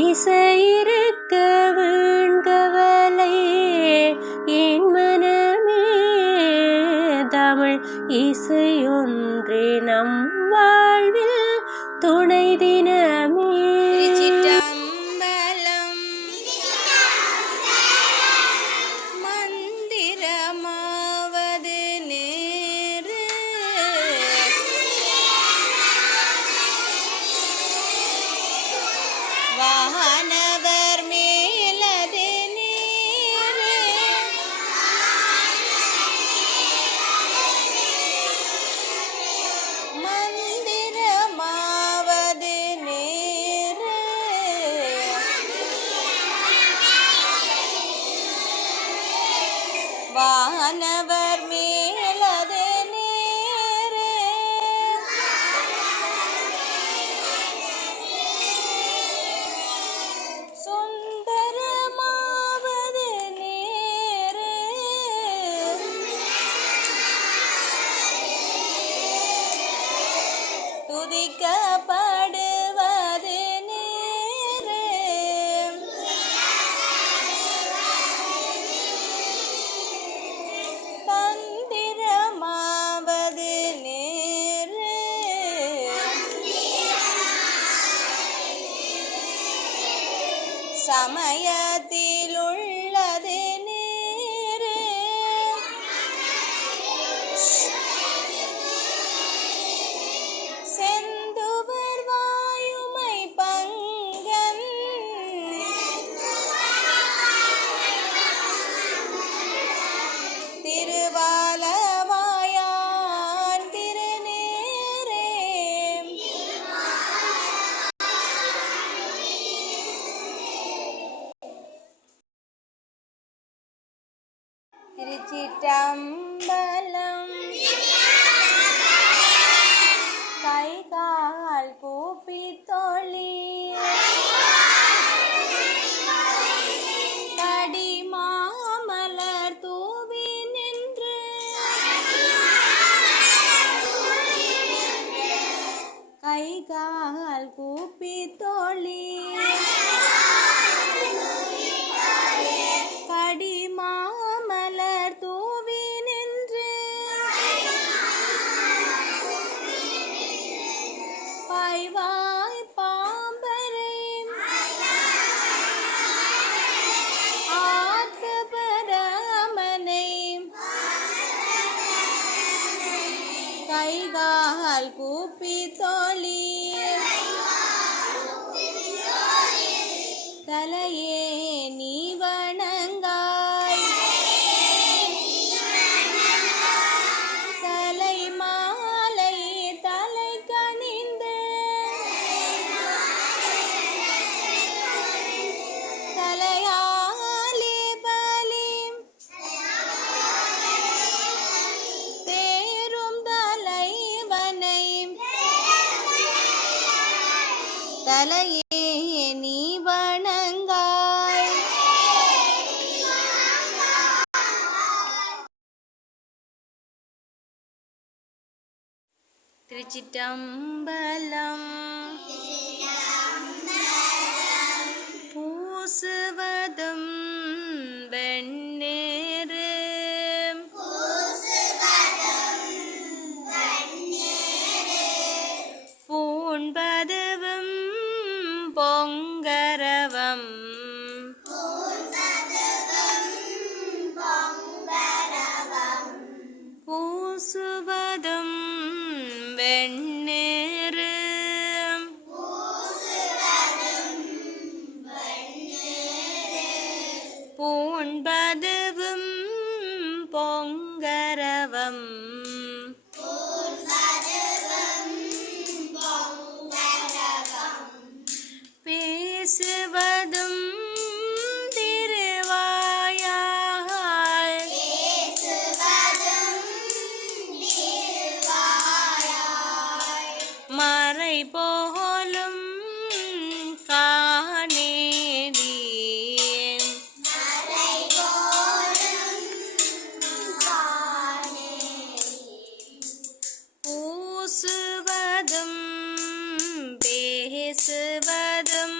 இசையிருக்க வீண்கவலை என் மனமே, தமிழ் இசையொன்றே நம் வாழ்வில் துணை தினமே. மந்திரமாவது நேரு, வானவர் மேலது நேரு, மந்திரமாவது நேரு, வானவர் மேலது நேரு, சுந்தரமாவது நேரு, துதிக்கப்படுவது நேரு, தந்திரமாவது நேரு, சமயத்தில் உள்ளது நேரு, செந்துவர் வாயுமை பங்கன், திருவாலவாயான் திருநேரே, திருச்சிற்றம்பலம். கை கால் கூப்பி தொழி கடி மாமலர் தூவி நின்று, கை கால் கூப்பி தொழி கடி மாமலர் தூவி நின்று, பாய்வாய் பாம்பரை ஆத்து பரமனை, கைகால் கூப்பி தொழி தலையே நீ வணங்காய், தலை மாலை தலை கணிந்து, தலையாலி பலி தேரும் தலைவனை, தலையே நீ வணங்காய். திருச்சிற்றம்பலம். பூசுவதும் வெண்ணேறு, பூண்பதுவும் பொங்கரவம், பூசுவதும் வெண்ணேறு, பூண்பதுவும் பொங்கரவம், பேசுவதும் திருவாயால், மறை போலும் காணேடி, பூசுவதும் பேசுவதும்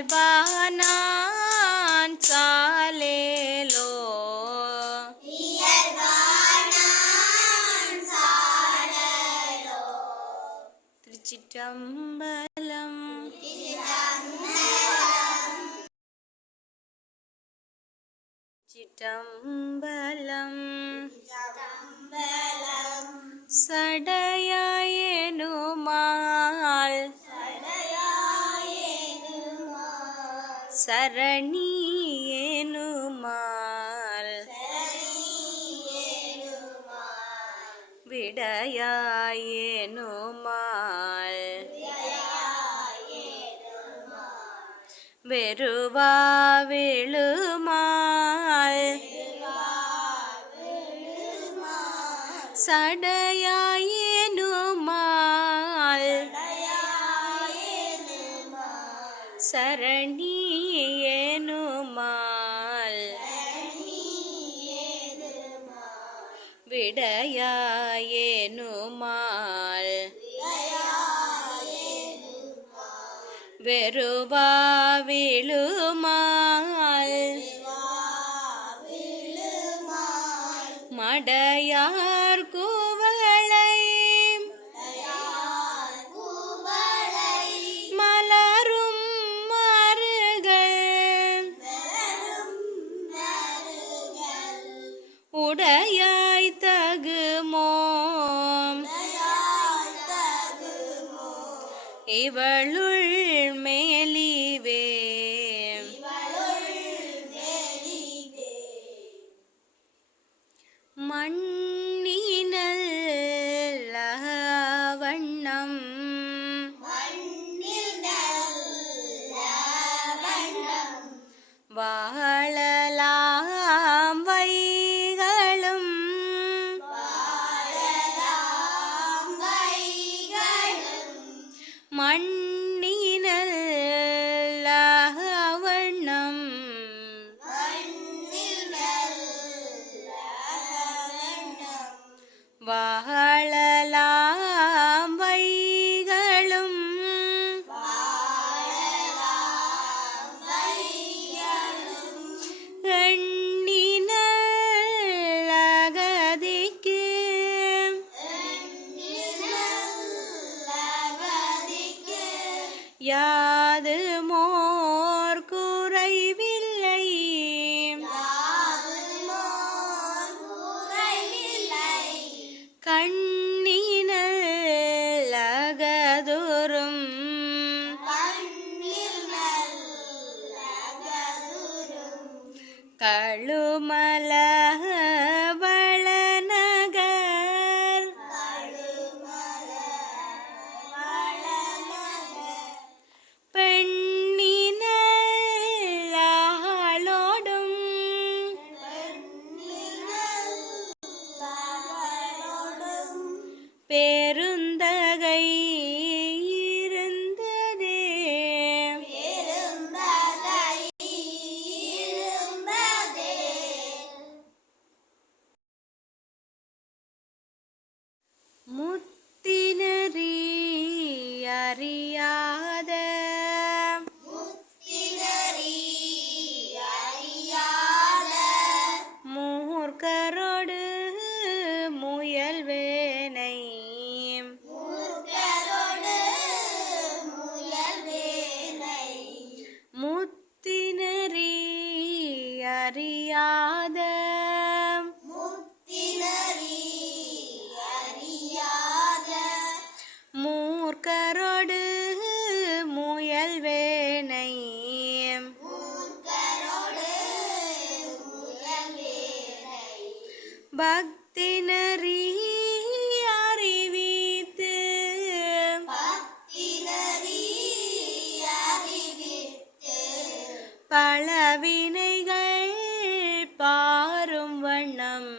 இயல்பானான் சாலேலோ. திருச்சிற்றம்பலம். சிற்றம்பலம். சடையாயேனுமால் சரணியேனுமால் விடையாயேனுமால் வெறுவா விழுமால் சடையாயேனுமால் சரணியேனுமால் விடையாயேனுமால் வெறுவா விழுமால் மடையார் குவளை மலரும் மருகள் உடையாய் தகுமோ இவளுள் மேலிவே. மண்ணினல் வண்ணம் வாழலாம் வைகளும் மண்ணினல் வண்ணம் வாழலாம் வைகளும் எண்ணினல் அகதிக்கு யாது மோர் குறைவில்லை கண்ணினல் அகதுரும் கழுமல வளநகர் பெண்ணினல் ஆளோடும் பெருந்தகை இருந்ததே. முத்தினரி அறியாத மூர்க்கரோடு முயல்வேனை முத்தினரி அறியாத மூர்க்கரோடு முயல்வேனை பக்தினரி அறிவித்து பலவினைகள் பாரும் வண்ணம்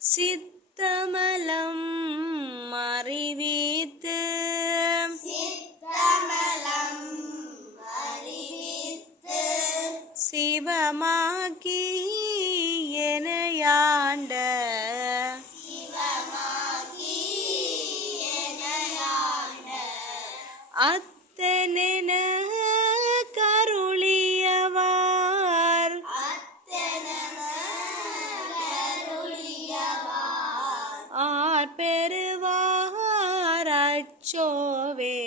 சித்தமலம் அறிவித்து சிவமாக்கி எனையாண்ட அத்தனென கருளியவார் ஆர் பெறுவார் அச்சோவே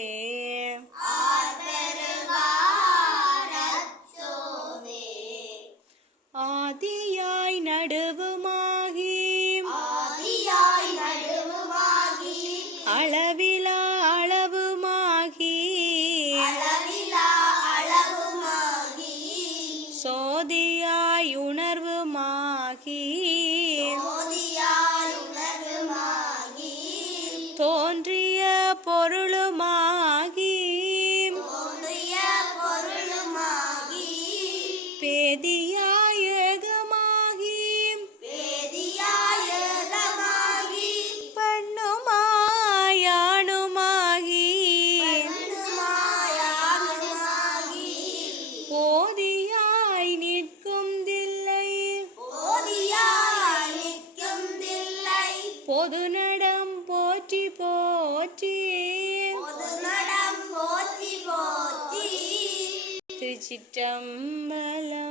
ஆதியாய் நடுவுமாகி அளவிலா அளவுமாகி சோதியாய் உணர்வுமாகி தோன்றிய பொருளுமாகி பேதியாய் ஏகமாகி பெண்ணுமாய் ஆணுமாகி போதியாய் நிற்கும் தில்லை பொதுநடம் போற்றி போற்றி திருச்சிற்றம்பலம்.